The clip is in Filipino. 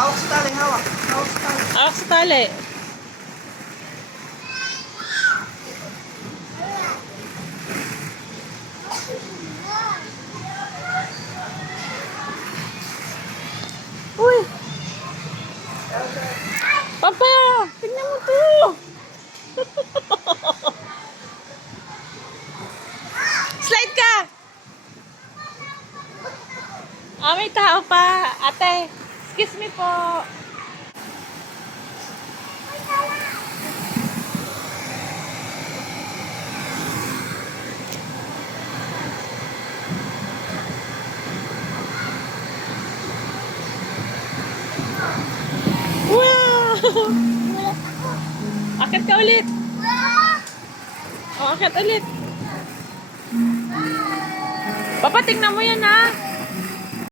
Hawak sa tali, hawak. Hawak sa tali. Hawak sa tali. Uy! Papa! Tignan mo to! Slide ka! Ah, may tao pa. Ate, excuse me po. Wow! Akit ka ulit. O, akit ulit. Papa, tingnan mo yan ha.